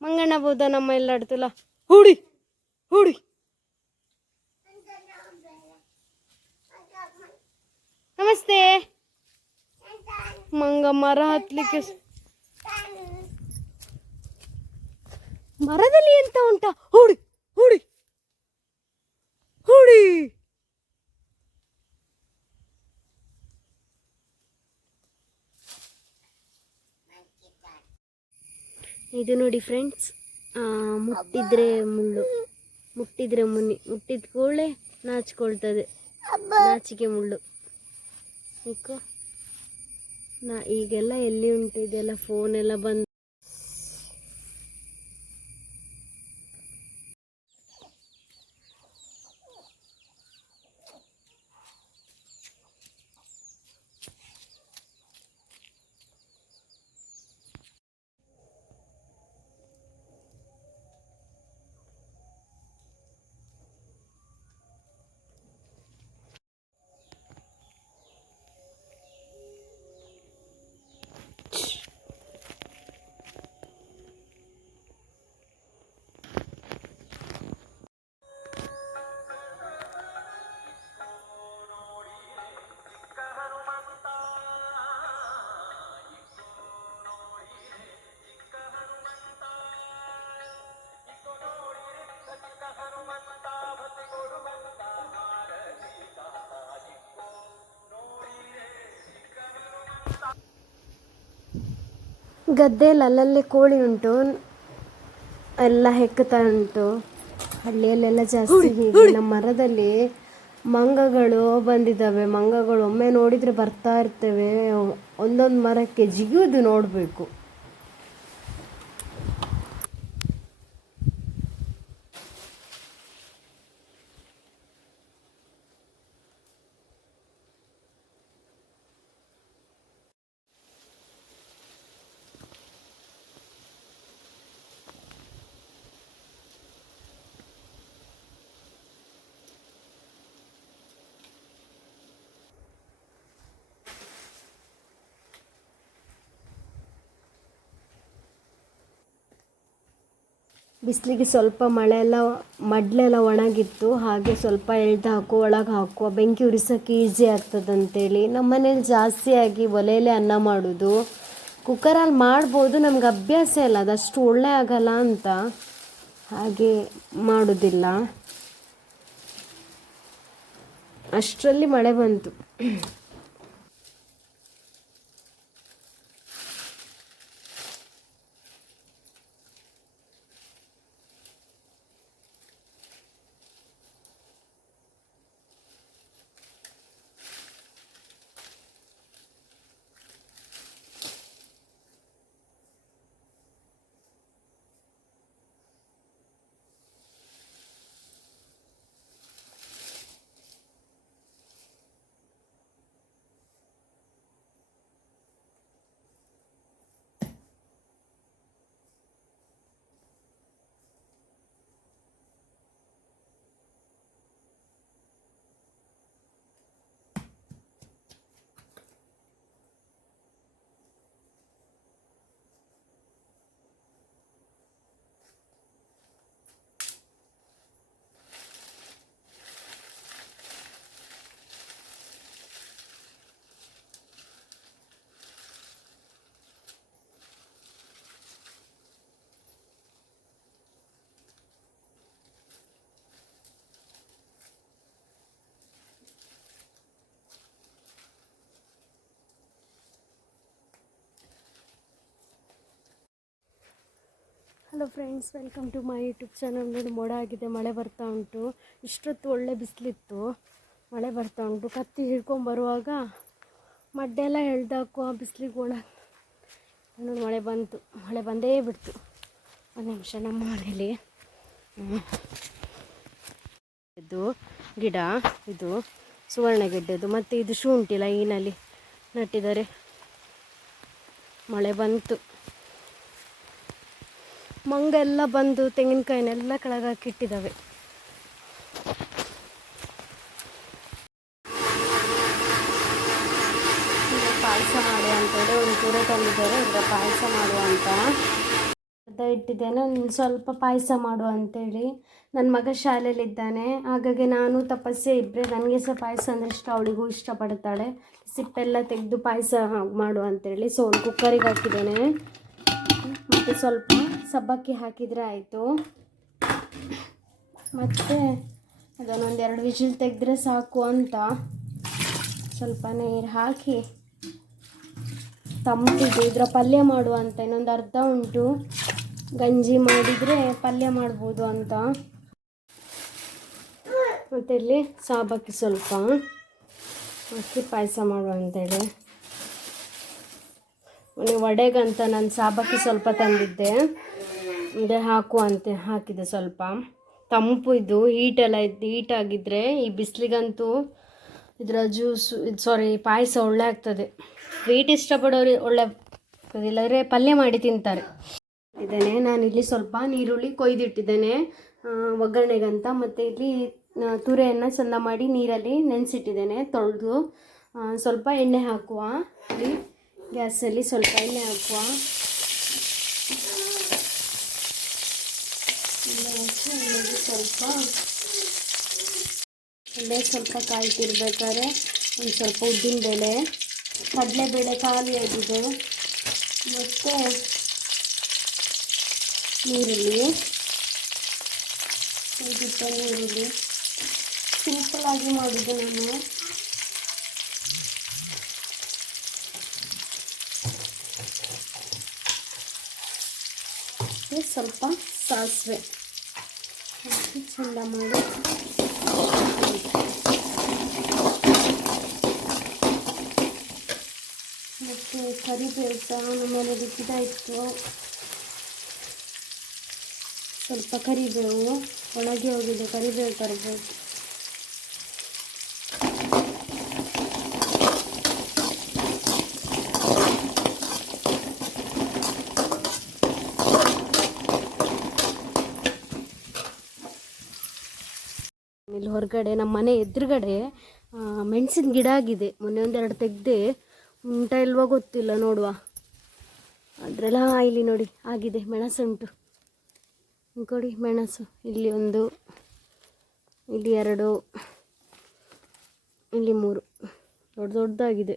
ಮಂಗಣ್ಣ ಬೌದ ನಮ್ಮ ಎಲ್ಲ ಆಡ್ತಲ್ಲ ಹುಡಿ ಹುಡಿ. ನಮಸ್ತೆ. ಮಂಗ ಮರ ಹತ್ಲಿಕ್ಕೆ ಮರದಲ್ಲಿ ಎಂತ ಉಂಟಾ? ಹುಡಿ ಹುಡಿ ಹುಡಿ. ಇದು ನೋಡಿ ಫ್ರೆಂಡ್ಸ್ ಮುಟ್ಟಿದ್ರೆ ಮುಳ್ಳು, ಮುಟ್ಟಿದ್ರೆ ಮುನಿ ಮುಟ್ಟಿದ ಕೂಡಲೇ ನಾಚಿಕೊಳ್ತದೆ, ನಾಚಿಕೆ ಮುಳ್ಳು. ನಾ ಈಗೆಲ್ಲ ಎಲ್ಲಿ ಉಂಟು? ಇದೆಲ್ಲ ಫೋನ್ ಎಲ್ಲ ಬಂದು ಗದ್ದೆಯಲ್ಲಿ ಅಲ್ಲಲ್ಲಿ ಕೋಳಿ ಉಂಟು. ಎಲ್ಲ ಹೆಕ್ಕುತ್ತಾ ಉಂಟು. ಹಳ್ಳಿಯಲ್ಲೆಲ್ಲ ಜಾಸ್ತಿ ಹೀಗೆ ನಮ್ಮ ಮರದಲ್ಲಿ ಮಂಗಗಳು ಬಂದಿದ್ದಾವೆ. ಮಂಗಗಳು ಒಮ್ಮೆ ನೋಡಿದರೆ ಬರ್ತಾ ಇರ್ತವೆ. ಒಂದೊಂದು ಮರಕ್ಕೆ ಜಿಗಿಯೋದು ನೋಡಬೇಕು. ಬಿಸಿಲಿಗೆ ಸ್ವಲ್ಪ ಮಳೆ ಎಲ್ಲ ಮಡ್ಲೆಲ್ಲ ಒಣಗಿತ್ತು. ಹಾಗೆ ಸ್ವಲ್ಪ ಎಳ್ದು ಹಾಕು ಒಳಗೆ ಹಾಕುವ. ಬೆಂಕಿ ಉರಿಸೋಕ್ಕೆ ಈಸಿ ಆಗ್ತದಂತೇಳಿ. ನಮ್ಮ ಮನೇಲಿ ಜಾಸ್ತಿಯಾಗಿ ಒಲೆಯಲ್ಲೇ ಅನ್ನ ಮಾಡೋದು. ಕುಕ್ಕರಲ್ಲಿ ಮಾಡ್ಬೋದು, ನಮ್ಗೆ ಅಭ್ಯಾಸ ಇಲ್ಲ. ಅದಷ್ಟು ಒಳ್ಳೆ ಆಗಲ್ಲ ಅಂತ ಹಾಗೆ ಮಾಡೋದಿಲ್ಲ. ಅಷ್ಟರಲ್ಲಿ ಮಳೆ ಬಂತು. Hello friends welcome to my YouTube channel ನೋಡಿ ಮೋಡ ಆಗಿದೆ, ಮಳೆ ಬರ್ತಾ ಉಂಟು. ಇಷ್ಟೊತ್ತು ಒಳ್ಳೆ ಬಿಸಿಲಿತ್ತು. ಮಳೆ ಬರ್ತಾ ಉಂಟು. ಕತ್ತಿ ಹಿಡ್ಕೊಂಡು ಬರುವಾಗ ಮಡ್ಡೆಲ್ಲ ಆ ಬಿಸಿಲಿಗೆ ಒಣ ನೋಡಿ ಮಳೆ ಬಂತು. ಮಳೆ ಬಂದೇ ಬಿಡ್ತು. ಒಂದು ನಿಮಿಷ, ನಮ್ಮ ಮನೇಲಿ ಇದು ಗಿಡ, ಇದು ಸುವರ್ಣಗೆಡ್ಡೆದು ಮತ್ತು ಇದು ಶುಂಠಿ ಲೈನಲ್ಲಿ ನಟ್ಟಿದ್ದಾರೆ. ಮಳೆ ಬಂತು. ಮಂಗ ಎಲ್ಲ ಬಂದು ತೆಂಗಿನಕಾಯಿನೆಲ್ಲ ಕೆಳಗಾಕಿಟ್ಟಿದ್ದಾವೆ ಪಾಯಸ ಮಾಡುವ ಅಂತೇಳಿ ಒಂದು ಕೂರೆ ತಂದಿದ್ದಾರೆ. ಇದರ ಪಾಯಸ ಮಾಡುವ ಅಂತ. ಅರ್ಧ ಇಟ್ಟಿದ್ದೇನೆ. ಸ್ವಲ್ಪ ಪಾಯಸ ಮಾಡು ಅಂತೇಳಿ ನನ್ನ ಮಗ ಶಾಲೆಯಲ್ಲಿದ್ದಾನೆ. ಹಾಗಾಗಿ ನಾನು ತಪಸ್ಸೆ ಇಬ್ಬರೇ ನನಗೆ ಸಹ ಪಾಯಸ ಅಂದರೆ ಇಷ್ಟ. ಅವಳಿಗೂ ಇಷ್ಟಪಡ್ತಾಳೆ ಸಿಪ್ಪೆಲ್ಲ ತೆಗೆದು ಪಾಯಸ ಮಾಡು ಅಂತೇಳಿ ಸೊ ಒಂದು ಕುಕ್ಕರಿಗೆ ಹಾಕಿದ್ದೇನೆ. ಮತ್ತು ಸ್ವಲ್ಪ ಸಬ್ಬಕ್ಕಿ ಹಾಕಿದರೆ ಆಯಿತು. ಮತ್ತು ಅದನ್ನೊಂದು ಎರಡು ವಿಜಿಲ್ ತೆಗೆದ್ರೆ ಸಾಕು ಅಂತ. ಸ್ವಲ್ಪ ನೀರು ಹಾಕಿ ತಂಪಿದೆ ಇದರ ಪಲ್ಯ ಮಾಡುವ ಅಂತ, ಇನ್ನೊಂದು ಅರ್ಧ ಉಂಟು. ಗಂಜಿ ಮಾಡಿದರೆ ಪಲ್ಯ ಮಾಡ್ಬೋದು ಅಂತ. ಮತ್ತು ಇಲ್ಲಿ ಸಾಬಕ್ಕಿ ಸ್ವಲ್ಪ ಅಕ್ಕಿ ಪಾಯಸ ಮಾಡುವ ಅಂತೇಳಿ. ವಡೆಗಂತ ನಾನು ಸಾಬಕ್ಕಿ ಸ್ವಲ್ಪ ತಂದಿದ್ದೆ. ಅಂದರೆ ಹಾಕು ಅಂತ ಹಾಕಿದೆ ಸ್ವಲ್ಪ. ತಂಪು ಇದು ಹೀಟೆಲ್ಲ ಇದ್ದು ಹೀಟಾಗಿದ್ದರೆ ಈ ಬಿಸಿಲಿಗಂತೂ ಇದರ ಜ್ಯೂಸು ಇದು ಸಾರಿ ಪಾಯಸ ಒಳ್ಳೆ ಆಗ್ತದೆ. ಸ್ವೀಟ್ ಇಷ್ಟಪಡೋರು ಒಳ್ಳೆ ಇಲ್ಲಾಂದರೆ ಪಲ್ಯ ಮಾಡಿ ತಿಂತಾರೆ. ಇದ್ದೇನೆ ನಾನು ಇಲ್ಲಿ ಸ್ವಲ್ಪ ನೀರುಳ್ಳಿ ಕೊಯ್ದಿಟ್ಟಿದ್ದೇನೆ. ಒಗ್ಗರಣೆಗಂತ ಮತ್ತು ಇಲ್ಲಿ ತುರಿಯನ್ನು ಚಂದ ಮಾಡಿ ನೀರಲ್ಲಿ ನೆನೆಸಿಟ್ಟಿದ್ದೇನೆ, ತೊಳೆದು. ಸ್ವಲ್ಪ ಎಣ್ಣೆ ಹಾಕುವ. ಇಲ್ಲಿ ಗ್ಯಾಸಲ್ಲಿ ಸ್ವಲ್ಪ ಎಣ್ಣೆ ಹಾಕುವ. ಸ್ವಲ್ಪ ಎಣ್ಣೆ ಸ್ವಲ್ಪ ಕಾಯ್ತಿರ್ಬೇಕಾದ್ರೆ ಒಂದು ಸ್ವಲ್ಪ ಉದ್ದಿನ ಉದ್ದಿನಬೇಳೆ ಕಡಲೆಬೇಳೆ ಖಾಲಿಯಾಗಿದೆ ಮತ್ತು ನೀರುಳ್ಳಿ ಇದಿಟ್ಟ ನೀರುಳ್ಳಿ ಆಗಿ ಮಾಡಿದ್ದೆ ನಾನು. ಮತ್ತೆ ಸ್ವಲ್ಪ ಸಾಸಿವೆ ಹಾಕಿ ಚೆಂದ ಮಾಡಿ. ಮತ್ತು ಕರಿಬೇವು ಸಹ ನಮ್ಮನೇಲಿ ಗಿಡ ಇತ್ತು. ಸ್ವಲ್ಪ ಕರಿಬೇವು ಒಣಗಿ ಹೋಗಿದೆ, ಕರಿಬೇವು ತರಬೇಕು. ಹೊರಗಡೆ ನಮ್ಮ ಮನೆ ಎದುರುಗಡೆ ಮೆಣಸಿನ ಗಿಡ ಆಗಿದೆ. ಮೊನ್ನೆ ಒಂದೆರಡು ತೆಗೆದೆ, ಉಂಟ ಇಲ್ವೋ ಗೊತ್ತಿಲ್ಲ, ನೋಡುವ. ಅದ್ರೆಲ್ಲ ಇಲ್ಲಿ ನೋಡಿ, ಆಗಿದೆ, ಮೆಣಸುಂಟು. ಉಂಟು ಕೊಡಿ, ಮೆಣಸು. ಇಲ್ಲಿ ಒಂದು, ಇಲ್ಲಿ ಎರಡು, ಇಲ್ಲಿ ಮೂರು. ದೊಡ್ಡ ದೊಡ್ಡದಾಗಿದೆ.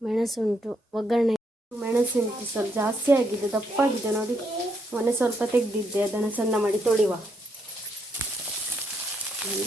ಮೆಣಸುಂಟು, ಒಗ್ಗರಣೆ. ಮೆಣಸುಂಟು ಸ್ವಲ್ಪ ಜಾಸ್ತಿ ಆಗಿದೆ, ದಪ್ಪಾಗಿದೆ ನೋಡಿ. ಮೊನ್ನೆ ಸ್ವಲ್ಪ ತೆಗೆದಿದ್ದೆ, ಅದನ್ನು ಚಂದ ಮಾಡಿ ತೊಳಿವ. ಹ್ಮ್.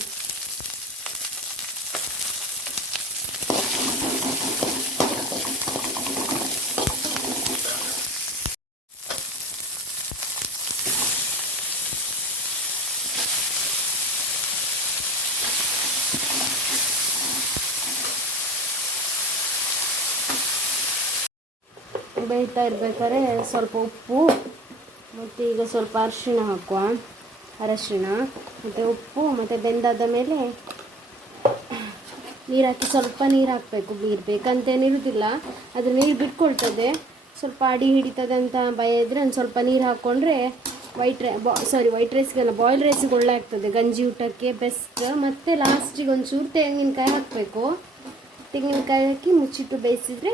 ಬೇಯ್ತಾ ಇರ್ಬೇಕಾದ್ರೆ ಸ್ವಲ್ಪ ಉಪ್ಪು ಮತ್ತು ಈಗ ಸ್ವಲ್ಪ ಅರಿಶಿಣ ಹಾಕುವ ಅರಶಿಣ, ಮತ್ತು ಉಪ್ಪು, ಮತ್ತು ಬೆಂದಾದ ಮೇಲೆ ನೀರು ಹಾಕಿ ಸ್ವಲ್ಪ ನೀರು ಹಾಕಬೇಕು. ನೀರು ಬೇಕಂತೇನಿರುವುದಿಲ್ಲ ಅದು ನೀರು ಬಿಟ್ಕೊಳ್ತದೆ. ಸ್ವಲ್ಪ ಅಡಿ ಹಿಡಿತದೆ ಅಂತ ಭಯ ಇದ್ದರೆ ಒಂದು ಸ್ವಲ್ಪ ನೀರು ಹಾಕ್ಕೊಂಡ್ರೆ ವೈಟ್ ರೈ ಬಾ ಸಾರಿ ವೈಟ್ ರೈಸ್ಗೆಲ್ಲ ಬಾಯ್ಲ್ ರೈಸ್ಗೆ ಒಳ್ಳೆ ಆಗ್ತದೆ. ಗಂಜಿ ಊಟಕ್ಕೆ ಬೆಸ್ಟ್ ಮತ್ತು ಲಾಸ್ಟಿಗೆ ಒಂದು ಚೂರು ತೆಂಗಿನಕಾಯಿ ಹಾಕಬೇಕು. ತೆಂಗಿನಕಾಯಿ ಹಾಕಿ ಮುಚ್ಚಿಟ್ಟು ಬೇಯಿಸಿದರೆ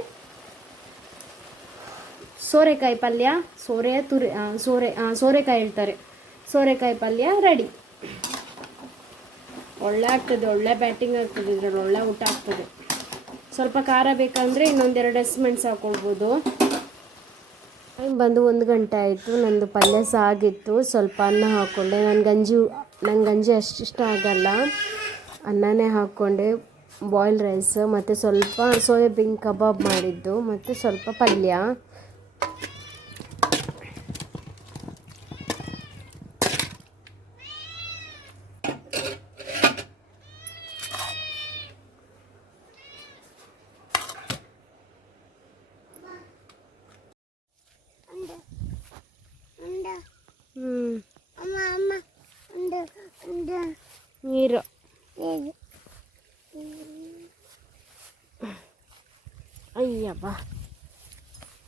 ಸೋರೆಕಾಯಿ ಪಲ್ಯ ಸೋರೆ ತುರಿ ಸೋರೆ ಸೋರೆಕಾಯಿ ಹೇಳ್ತಾರೆ. ಸೋರೆಕಾಯಿ ಪಲ್ಯ ರೆಡಿ. ಒಳ್ಳೆ ಆಗ್ತದೆ, ಒಳ್ಳೆ ಬ್ಯಾಟಿಂಗ್ ಆಗ್ತದೆ, ಇದರಲ್ಲಿ ಒಳ್ಳೆ ಊಟ ಆಗ್ತದೆ. ಸ್ವಲ್ಪ ಖಾರ ಬೇಕಂದರೆ ಇನ್ನೊಂದೆರಡು ಎಸ್ಮೆಂಟ್ಸ್ ಹಾಕೊಳ್ಬೋದು. ಟೈಮ್ ಬಂದು ಒಂದು ಗಂಟೆ ಆಯಿತು, ನಂದು ಪಲ್ಯ ಸಾಗಿತ್ತು. ಸ್ವಲ್ಪ ಅನ್ನ ಹಾಕ್ಕೊಂಡೆ ನನ್ನ ಗಂಜಿ, ನಂಗೆ ಗಂಜಿ ಅಷ್ಟು ಇಷ್ಟ ಆಗಲ್ಲ. ಅನ್ನನೇ ಹಾಕ್ಕೊಂಡೆ ಬಾಯ್ಲ್ ರೈಸ್ ಮತ್ತು ಸ್ವಲ್ಪ ಸೋಯಾಬೀನ್ ಕಬಾಬ್ ಮಾಡಿದ್ದು, ಮತ್ತು ಸ್ವಲ್ಪ ಪಲ್ಯ.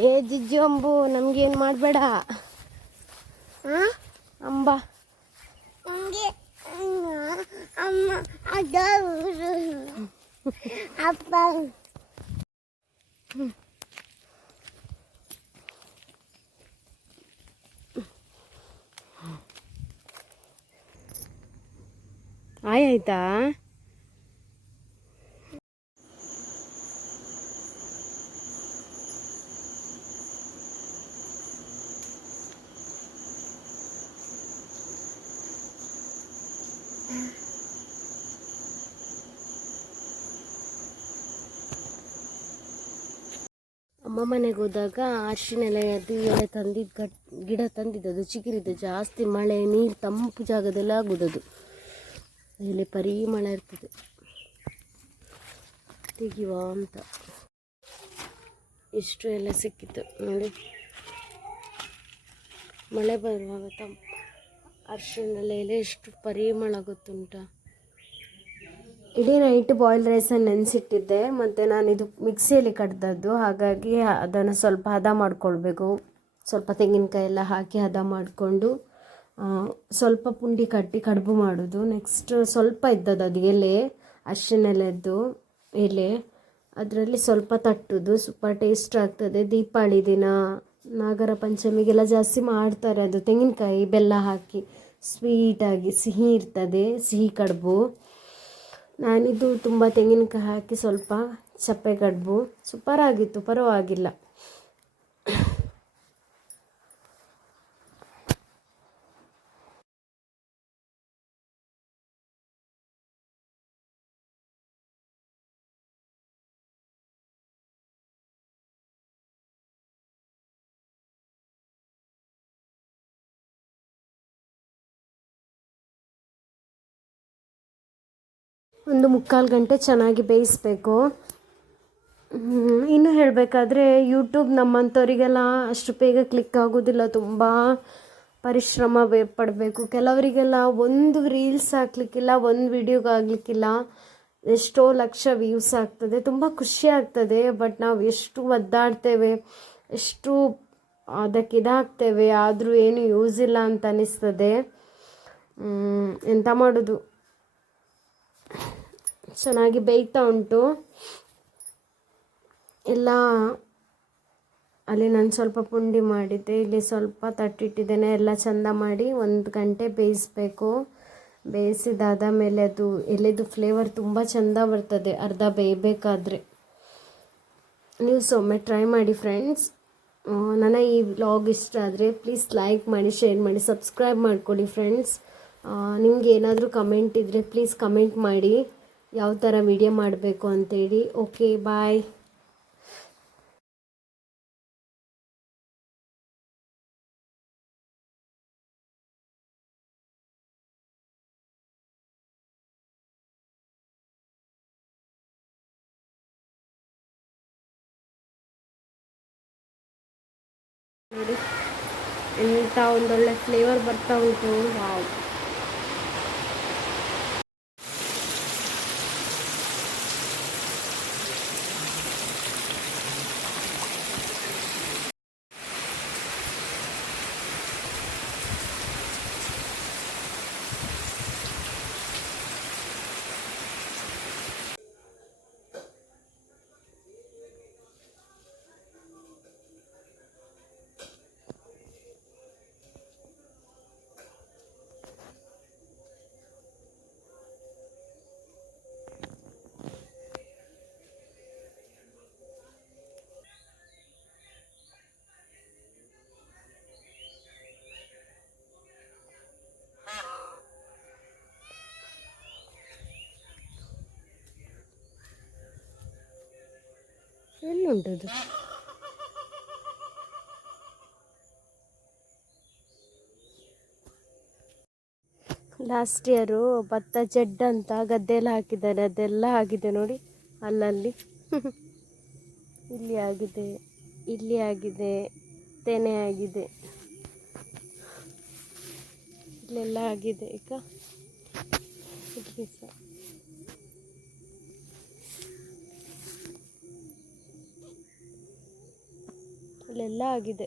ಏ ಜಿಜ್ಜು ಅಂಬು ನಮ್ಗೇನು ಮಾಡಬೇಡ. ಅಂಬ. ಅಮ್ಮ ಅದ ಅಪ್ಪ. ಆಯ್ತಾ? ಅಮ್ಮ ಮನೆಗೆ ಹೋದಾಗ ಅರಿಶಿನ ಎಲೆ ಅದು ತಂದಿದ್ದು ಕಟ್ ಗಿಡ ತಂದಿದ್ದದು. ಚಿಗುರಿದ್ದು, ಜಾಸ್ತಿ ಮಳೆ, ನೀರು ತಂಪು ಜಾಗದಲ್ಲಿ ಆಗೋದದು ಇಲ್ಲಿ ಪರಿಮಳ ಇರ್ತದೆ. ತೆಗಿವಾ ಅಂತ. ಇಷ್ಟು ಎಲ್ಲ ಸಿಕ್ಕಿತ್ತು. ನೋಡಿ. ಮಳೆ ಬರುವಾಗ ತಂಪು. ಅರಿಶಿನ ಎಲೆ ಎಷ್ಟು ಪರಿಮಳ ಗೊತ್ತುಂಟ? ಇಡೀ ನೈಟ್ ಬಾಯ್ಲ್ ರೈಸನ್ನು ನೆನೆಸಿಟ್ಟಿದ್ದೆ, ಮತ್ತು ನಾನು ಇದು ಮಿಕ್ಸಿಯಲ್ಲಿ ಕಡ್ದದ್ದು ಹಾಗಾಗಿ ಅದನ್ನು ಸ್ವಲ್ಪ ಹದ ಮಾಡ್ಕೊಳ್ಬೇಕು. ಸ್ವಲ್ಪ ತೆಂಗಿನಕಾಯಿ ಎಲ್ಲ ಹಾಕಿ ಹದ ಮಾಡಿಕೊಂಡು ಸ್ವಲ್ಪ ಪುಂಡಿ ಕಟ್ಟಿ ಕಡುಬು ಮಾಡೋದು. ನೆಕ್ಸ್ಟ್ ಸ್ವಲ್ಪ ಇದ್ದದ್ದು ಅದು ಎಲೆ ಅರಿಶಿನ ಎಲೆದ್ದು ಎಲೆ. ಅದರಲ್ಲಿ ಸ್ವಲ್ಪ ತಟ್ಟುದು. ಸೂಪರ್ ಟೇಸ್ಟ್ ಆಗ್ತದೆ. ದೀಪಾವಳಿ ದಿನ, ನಾಗರ ಪಂಚಮಿಗೆಲ್ಲ ಜಾಸ್ತಿ ಮಾಡ್ತಾರೆ ಅದು ತೆಂಗಿನಕಾಯಿ, ಬೆಲ್ಲ ಹಾಕಿ ಸ್ವೀಟಾಗಿ ಸಿಹಿ ಇರ್ತದೆ, ಸಿಹಿ ಕಡುಬು. ನಾನಿದು ತುಂಬ ತೆಂಗಿನಕಾಯಿ ಹಾಕಿ ಸ್ವಲ್ಪ ಚಪ್ಪೆ ಕಡುಬು ಸೂಪರ್ ಆಗಿತ್ತು ಪರವಾಗಿಲ್ಲ. ಒಂದು ಮುಕ್ಕಾಲು ಗಂಟೆ ಚೆನ್ನಾಗಿ ಬೇಯಿಸಬೇಕು. ಇನ್ನೂ ಹೇಳಬೇಕಾದ್ರೆ ಯೂಟ್ಯೂಬ್ ನಮ್ಮಂಥವರಿಗೆಲ್ಲ ಅಷ್ಟು ಬೇಗ ಕ್ಲಿಕ್ ಆಗೋದಿಲ್ಲ, ತುಂಬ ಪರಿಶ್ರಮ ಪಡಬೇಕು. ಕೆಲವರಿಗೆಲ್ಲ ಒಂದು ರೀಲ್ಸ್ ಹಾಕ್ಲಿಕ್ಕಿಲ್ಲ, ಒಂದು ವಿಡಿಯೋಗೆ ಆಗಲಿಕ್ಕಿಲ್ಲ, ಎಷ್ಟೋ ಲಕ್ಷ ವ್ಯೂಸ್ ಆಗ್ತದೆ. ತುಂಬ ಖುಷಿ ಆಗ್ತದೆ ಬಟ್ ನಾವು ಎಷ್ಟು ಒದ್ದಾಡ್ತೇವೆ, ಎಷ್ಟು ಅದಕ್ಕೆ ಇದಾಗ್ತೇವೆ, ಆದರೂ ಏನು ಯೂಸ್ ಇಲ್ಲ ಅಂತ ಅನಿಸ್ತದೆ. ಎಂತ ಮಾಡೋದು? ಚೆನ್ನಾಗಿ ಬೇಯ್ತಾ ಉಂಟು. ಎಲ್ಲ ಅಲ್ಲಿ ನಾನು ಸ್ವಲ್ಪ ಪುಂಡಿ ಮಾಡಿದ್ದೆ, ಇಲ್ಲಿ ಸ್ವಲ್ಪ ತಟ್ಟಿಟ್ಟಿದ್ದೇನೆ, ಎಲ್ಲ ಚೆಂದ ಮಾಡಿ ಒಂದು ಗಂಟೆ ಬೇಯಿಸಬೇಕು. ಬೇಯಿಸಿದಾದ ಮೇಲೆ ಅದು ಎಲೆದು ಫ್ಲೇವರ್ ತುಂಬ ಚೆಂದ ಬರ್ತದೆ, ಅರ್ಧ ಬೇಯಬೇಕಾದ್ರೆ. ನೀವು ಸೊಮ್ಮೆ ಟ್ರೈ ಮಾಡಿ ಫ್ರೆಂಡ್ಸ್ ನನ್ನ ಈ ವ್ಲಾಗ್ ಇಷ್ಟ ಆದರೆ ಪ್ಲೀಸ್ ಲೈಕ್ ಮಾಡಿ ಶೇರ್ ಮಾಡಿ ಸಬ್ಸ್ಕ್ರೈಬ್ ಮಾಡ್ಕೊಳ್ಳಿ ಫ್ರೆಂಡ್ಸ್ ನಿಮ್ಗೆ ಏನಾದರೂ ಕಮೆಂಟ್ ಇದ್ದರೆ ಪ್ಲೀಸ್ ಕಮೆಂಟ್ ಮಾಡಿ. ಯಾವ ಥರ ವಿಡಿಯೋ ಮಾಡಬೇಕು ಅಂತೇಳಿ. ಓಕೆ ಬಾಯ್ ನೋಡಿ ಒಂದೊಳ್ಳೆ ಫ್ಲೇವರ್ ಬರ್ತಾ ಉಂಟು. ವಾವ್ ಎಲ್ಲುಂಟದು ಲಾಸ್ಟ್ ಇಯರು ಭತ್ತ ಜಡ್ ಅಂತ ಗದ್ದೆಲ್ಲ ಹಾಕಿದ್ದಾರೆ. ಅದೆಲ್ಲ ಆಗಿದೆ ನೋಡಿ ಅಲ್ಲಲ್ಲಿ. ಇಲ್ಲಿ ಆಗಿದೆ ಇಲ್ಲಿ ಆಗಿದೆ, ತೆನೆ ಆಗಿದೆ. ಇಲ್ಲೆಲ್ಲ ಆಗಿದೆ ಈಗ. ಇಲ್ಲಿ ಸರ್ ಇಲ್ಲೆಲ್ಲ ಆಗಿದೆ.